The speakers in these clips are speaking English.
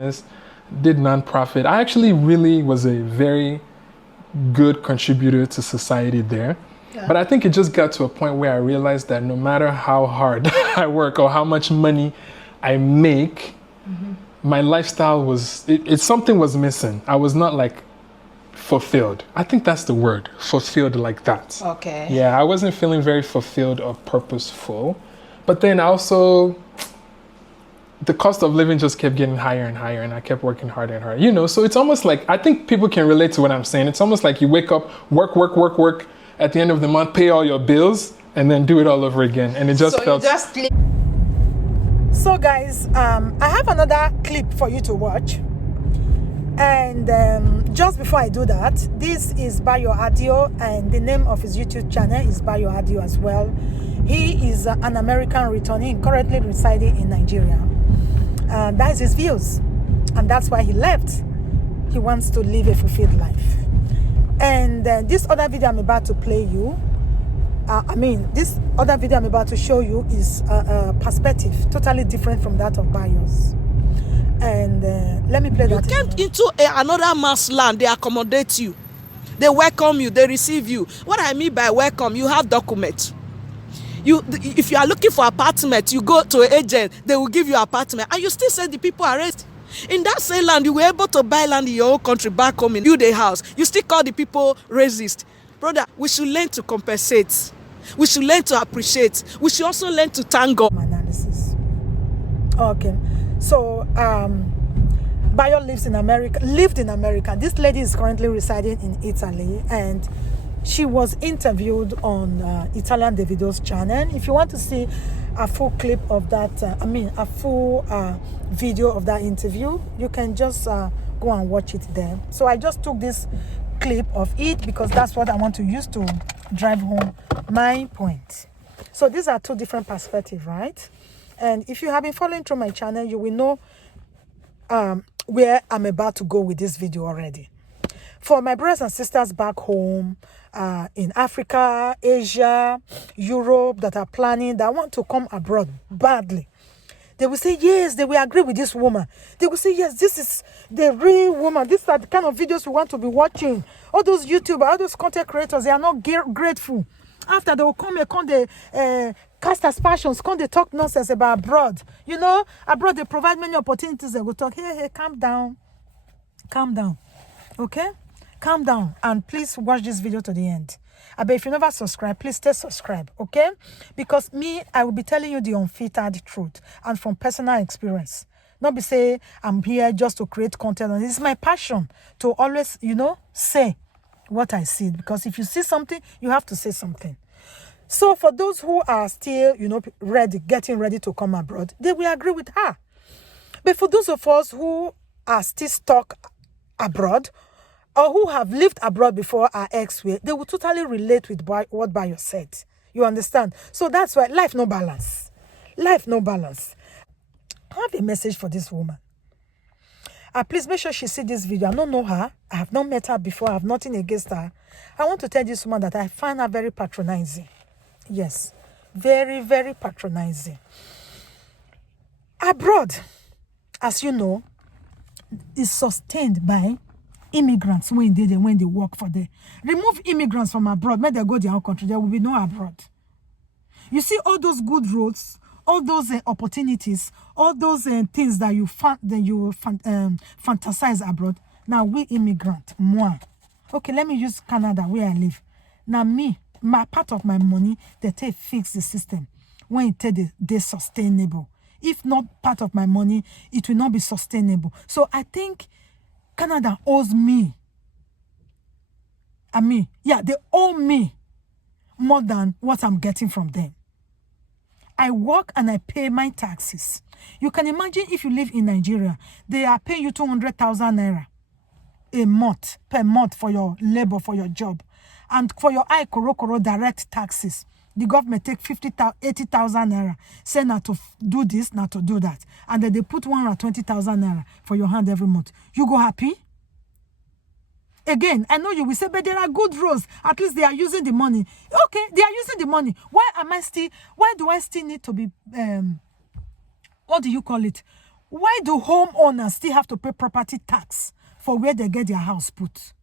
did nonprofit. I actually really was a very good contributor to society there. Yeah. But I think it just got to a point where I realized that no matter how hard I work or how much money I make, my lifestyle was, something was missing. I was not like fulfilled. I think that's the word, fulfilled like that. Okay. Yeah, I wasn't feeling very fulfilled or purposeful. But then also, the cost of living just kept getting higher and higher, and I kept working harder and harder. You know, so it's almost like, I think people can relate to what I'm saying. It's almost like you wake up, work, at the end of the month, pay all your bills, and then do it all over again. And it just felt... So guys, I have another clip for you to watch. And just before I do that, this is bayoadio, and the name of his YouTube channel is bayoadio as well. He is an American returning, currently residing in Nigeria. That's his views, and that's why he left. He wants to live a fulfilled life. And this other video I'm about to play you, this other video I'm about to show you is a perspective totally different from that of Bayos. And let me play that. You came into another man's land, they accommodate you, they welcome you, they receive you. What I mean by welcome, you have documents. If you are looking for apartment, you go to an agent, they will give you an apartment, and you still say the people are rest. In that same land, you were able to buy land in your own country back home in the house. You still call the people racist. Brother, we should learn to compensate. We should learn to appreciate. We should also learn to thank God. Analysis. Okay. So, Bayo lived in America. This lady is currently residing in Italy, and she was interviewed on Italian Davido's channel. If you want to see a full clip of that, a full video of that interview, you can just go and watch it there. So I just took this clip of it because that's what I want to use to drive home my point. So these are two different perspectives, right? And if you have been following through my channel, you will know where I'm about to go with this video already. For my brothers and sisters back home, in Africa, Asia, Europe, that are planning, that want to come abroad badly, they will say, yes, they will agree with this woman. They will say, yes, this is the real woman. These are the kind of videos we want to be watching. All those YouTubers, all those content creators, they are not grateful. After they will come they cast aspersions, they talk nonsense about abroad. You know, abroad they provide many opportunities. They will talk, hey, calm down. Okay? Calm down, and please watch this video to the end. But if you never subscribe, please stay subscribed, okay? Because I will be telling you the unfiltered truth and from personal experience. Not be say I'm here just to create content. And it's my passion to always, say what I see. Because if you see something, you have to say something. So for those who are still, getting ready to come abroad, they will agree with her. But for those of us who are still stuck abroad, or who have lived abroad before our ex-way, they will totally relate with what Bayo said. You understand? So that's why life no balance. Life no balance. I have a message for this woman. Please make sure she see this video. I don't know her. I have not met her before. I have nothing against her. I want to tell this woman that I find her very patronizing. Yes. Very, very patronizing. Abroad, as you know, is sustained by immigrants when they work for them. Remove immigrants from abroad, make them go their own country, there will be no abroad. You see all those good roads, all those opportunities, all those things that you fantasize abroad. Now we immigrant, moi. Okay, let me use Canada where I live. Now my part of my money, they take fix the system when it take they sustainable. If not part of my money, it will not be sustainable. So I think Canada owes me. They owe me more than what I'm getting from them. I work and I pay my taxes. You can imagine if you live in Nigeria, they are paying you 200,000 naira per month for your labor, for your job. And for your koro direct taxes, the government take 80,000 naira, say not to do this, not to do that. And then they put 120,000 naira for your hand every month. You go happy? Again, I know you will say, but there are good roads. At least they are using the money. Okay, they are using the money. Why do I still need to be, what do you call it? Why do homeowners still have to pay property tax for where they get their house put?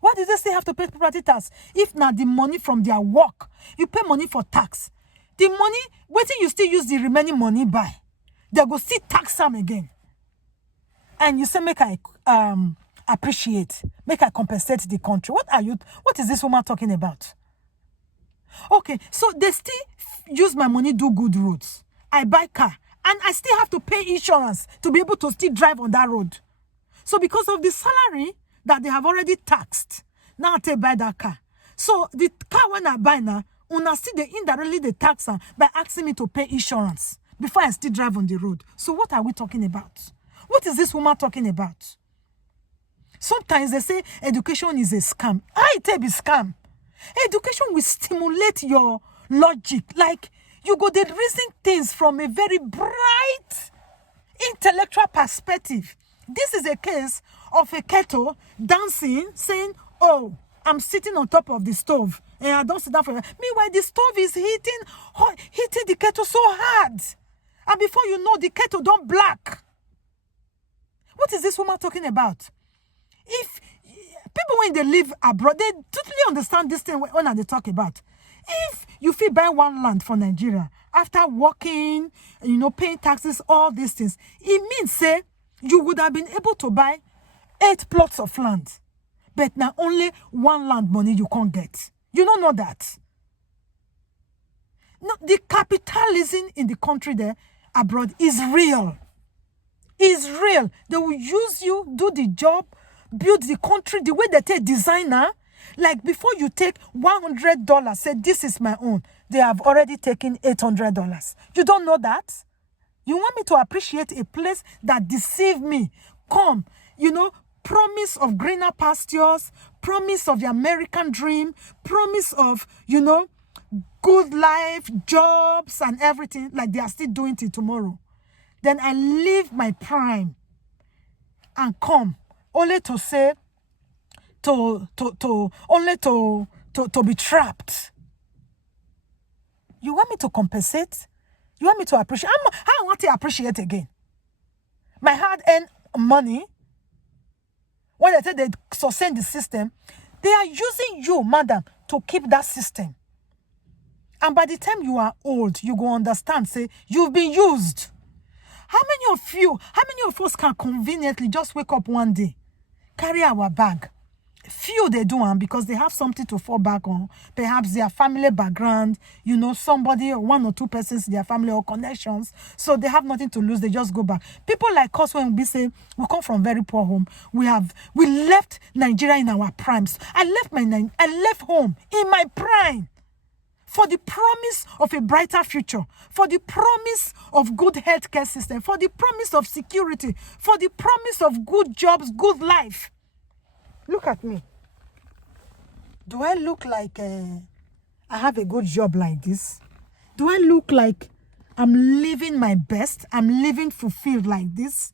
Why do they still have to pay property tax? If not the money from their work, you pay money for tax. The money, waiting you still use the remaining money buy. They go still tax them again. And you say, make I appreciate, make I compensate the country. What is this woman talking about? Okay, so they still use my money, do good roads. I buy car, and I still have to pay insurance to be able to still drive on that road. So because of the salary that they have already taxed, now I buy that car. So the car when I buy now, una still they indirectly they tax her by asking me to pay insurance before I still drive on the road. So what are we talking about? What is this woman talking about? Sometimes they say education is a scam. I tell you scam. Education will stimulate your logic. Like you go to reason things from a very bright intellectual perspective. This is a case of a kettle dancing, saying, oh, I'm sitting on top of the stove and I don't sit down for it. Meanwhile, the stove is hitting the kettle so hard. And before you know, the kettle don't black. What is this woman talking about? If people, when they live abroad, they totally understand this thing when they talk about. If you feel buy one land for Nigeria, after working, paying taxes, all these things, it means, say, you would have been able to buy 8 plots of land. But now only one land money you can't get. You don't know that. No, the capitalism in the country there, abroad, is real. Is real. They will use you, do the job, build the country the way they take designer. Like before you take $100, say this is my own, they have already taken $800. You don't know that? You want me to appreciate a place that deceived me? Come, promise of greener pastures, promise of the American dream, promise of, good life, jobs and everything, like they are still doing till tomorrow. Then I leave my prime and come only to say, to be trapped. You want me to compensate? You want me to appreciate? How I want to appreciate again? My hard-earned money, when they say they sustain the system, they are using you, madam, to keep that system. And by the time you are old, you go understand, say, you've been used. How many of us can conveniently just wake up one day, carry our bag? Few they do, because they have something to fall back on. Perhaps their family background, somebody or 1 or 2 persons in their family or connections. So they have nothing to lose. They just go back. People like us, when we say we come from very poor home, we left Nigeria in our primes. I left home in my prime for the promise of a brighter future, for the promise of good healthcare system, for the promise of security, for the promise of good jobs, good life. Look at me. Do I look like I have a good job like this? Do I look like I'm living my best? I'm living fulfilled like this?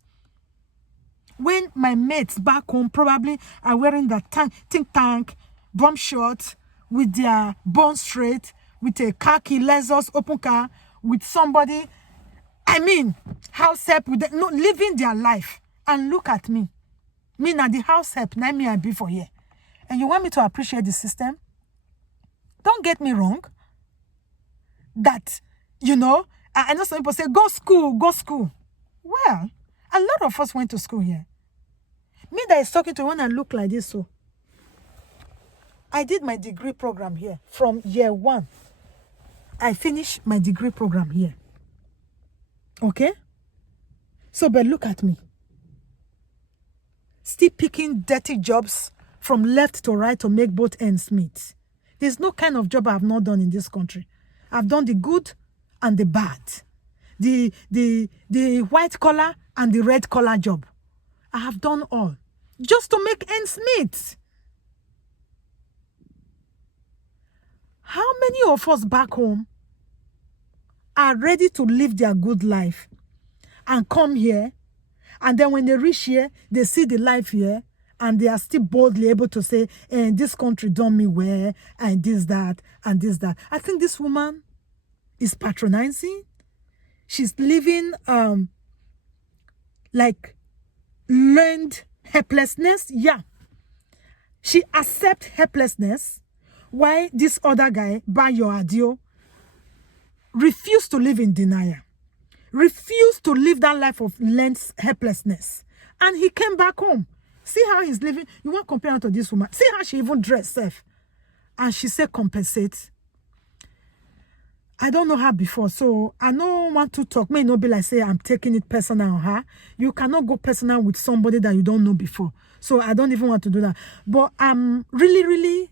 When my mates back home probably are wearing the think tank, bomb shorts, with their bone straight, with a khaki Lexus open car, with somebody, house help, living their life. And look at me. Me na the house help, now me I be for here. And you want me to appreciate the system? Don't get me wrong. That, I know some people say, go school. Well, a lot of us went to school here. Me that is talking to when I look like this, so. I did my degree program here from year 1. I finished my degree program here. Okay? So, but look at me. Still picking dirty jobs from left to right to make both ends meet. There's no kind of job I have not done in this country. I've done the good and the bad. The white collar and the red collar job. I have done all. Just to make ends meet. How many of us back home are ready to live their good life and come here, and then when they reach here, they see the life here, and they are still boldly able to say, this country done me well, and this, that, and this, that. I think this woman is patronizing. She's living like learned helplessness. Yeah. She accepts helplessness. Why this other guy, bayoadio, refused to live in denial. Refused to live that life of learned helplessness. And he came back home. See how he's living. You want to compare her to this woman. See how she even dressed herself. And she said compensate. I don't know her before, so I don't want to talk. May not be like say I'm taking it personal on her. You cannot go personal with somebody that you don't know before. So I don't even want to do that. But I'm really, really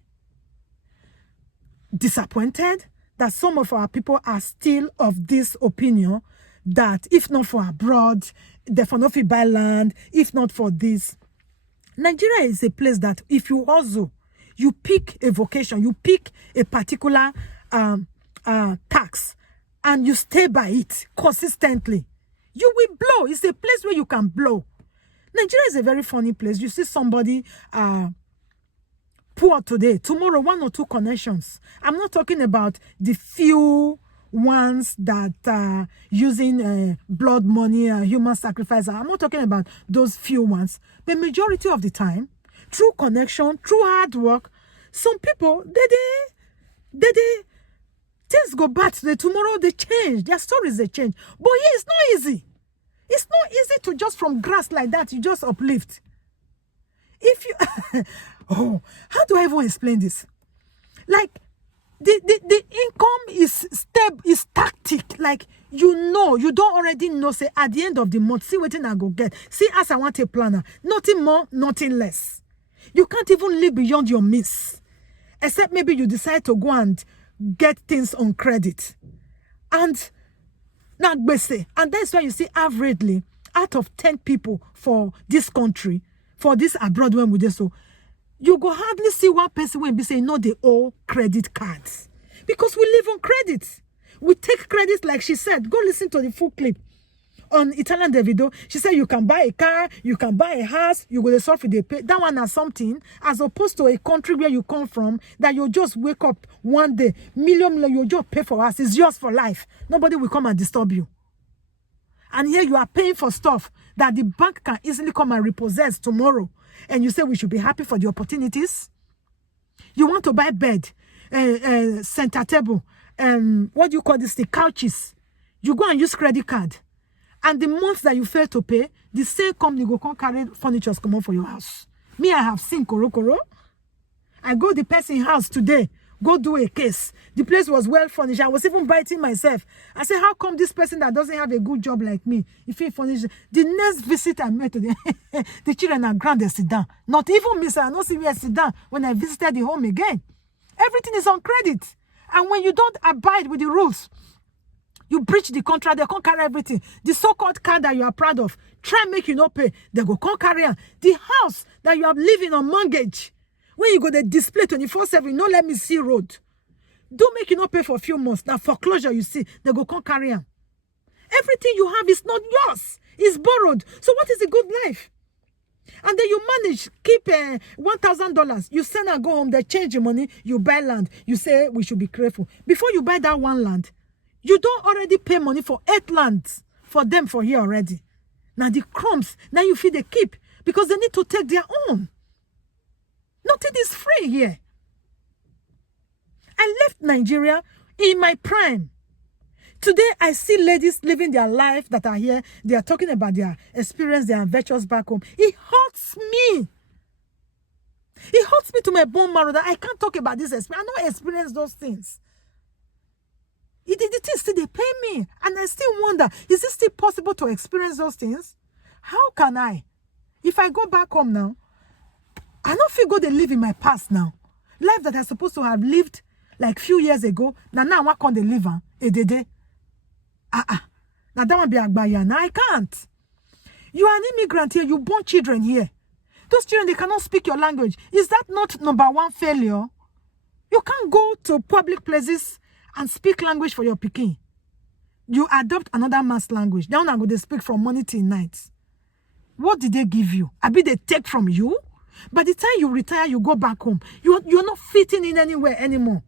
disappointed that some of our people are still of this opinion that if not for abroad, therefore not for buy land, if not for this. Nigeria is a place that if you also, you pick a vocation, you pick a particular tax, and you stay by it consistently, you will blow. It's a place where you can blow. Nigeria is a very funny place. You see somebody poor today, tomorrow 1 or 2 connections. I'm not talking about the few ones that are using blood money, human sacrifice. I'm not talking about those few ones. The majority of the time, through connection, through hard work, some people, they things go bad today, tomorrow they change. Their stories, they change. But yeah, it's not easy. It's not easy to just from grass like that, you just uplift. If you, oh, how do I even explain this? Like, the income is stable, is tactic. Like, you know, you don't already know, say, at the end of the month, see what I go get. See, as I want a planner, nothing more, nothing less. You can't even live beyond your means. Except maybe you decide to go and get things on credit. And now, and that's why you see averagely, out of 10 people for this country, for this abroad when we do so, you go hardly see one person when be saying, no, they owe credit cards. Because we live on credit. We take credit, like she said. Go listen to the full clip on Italian Davido. She said, you can buy a car, you can buy a house, you go to solve the pay. That one has something, as opposed to a country where you come from, that you just wake up one day, million, you just pay for us. It's yours for life. Nobody will come and disturb you. And here you are paying for stuff that the bank can easily come and repossess tomorrow. And you say we should be happy for the opportunities. You want to buy bed, center table, what do you call this, the couches. You go and use credit card. And the months that you fail to pay, the same company go come carry furniture come out for your house. Me, I have seen Koro. I go the person's house today, go do a case. The place was well furnished. I was even biting myself. I said, how come this person that doesn't have a good job like me, if he furnished? The next visit I met today, the children are grand, they sit down. Not even me, sir. I don't see where I sit down when I visited the home again. Everything is on credit. And when you don't abide with the rules, you breach the contract, they can't carry everything. The so-called car that you are proud of, try and make you not pay, they go can't carry on. The house that you are living on mortgage, when you go to display 24/7, no let me see road. Don't make you not pay for a few months. Now foreclosure, you see, they go can't carry on. Everything you have is not yours. It's borrowed. So what is a good life? And then you manage, keep $1,000. You send and go home, they change your money, you buy land. You say we should be careful. Before you buy that one land, you don't already pay money for 8 lands for them for here already. Now the crumbs, now you feel they keep because they need to take their own. Nothing is free here. I left Nigeria in my prime. Today, I see ladies living their life that are here. They are talking about their experience, their adventures back home. It hurts me. It hurts me to my bone marrow that I can't talk about this experience. I don't experience those things. The things still they pay me. And I still wonder, is it still possible to experience those things? How can I? If I go back home now, I don't feel good to live in my past now. Life that I'm supposed to have lived like few years ago. Now what can they live on? Now that one be agbaya. Now I can't. You are an immigrant here. You born children here. Those children, they cannot speak your language. Is that not number one failure? You can't go to public places and speak language for your pikin. You adopt another man's language. Then I'm going to speak from morning till night. What did they give you? I bet they take from you. By the time you retire, you go back home. You're not fitting in anywhere anymore.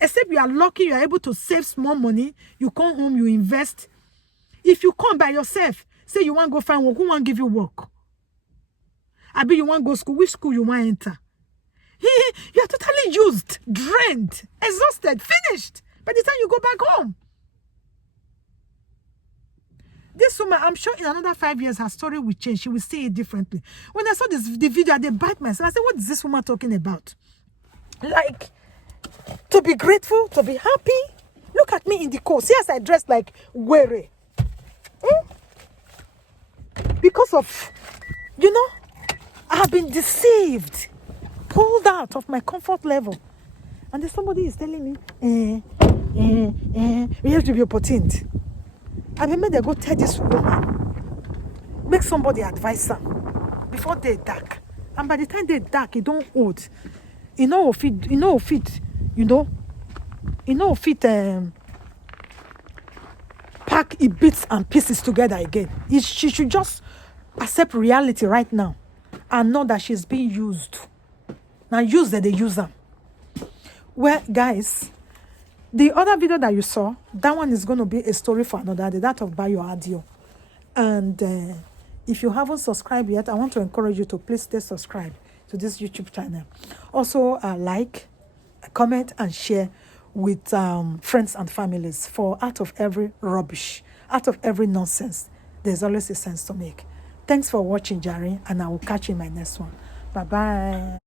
Except you are lucky, you are able to save small money. You come home, you invest. If you come by yourself, Say you want to go find work, who want to give you work? Abi, you want to go school, which school you want to enter? You are totally used, drained, exhausted, finished by the time you go back home. This woman, I'm sure in another 5 years, her story will change. She will see it differently. When I saw the video, I did bite myself. I said, what is this woman talking about? Like, to be grateful, to be happy. Look at me in the coast. Yes, I dressed like were. Because of, I have been deceived, pulled out of my comfort level. And then somebody is telling me, you have to be opportunity. I remember they go tell this woman, make somebody advise her before they dark. And by the time they dark, it don't hold. Pack it bits and pieces together again. She should just accept reality right now and know that she's being used. Now use that they use them. Well, guys, the other video that you saw, that one is going to be a story for another day, that of bayoadio. And if you haven't subscribed yet, I want to encourage you to please stay subscribed to this YouTube channel. Also, like, comment, and share with friends and families. For out of every rubbish, out of every nonsense, there's always a sense to make. Thanks for watching, Jerry, and I will catch you in my next one. Bye-bye.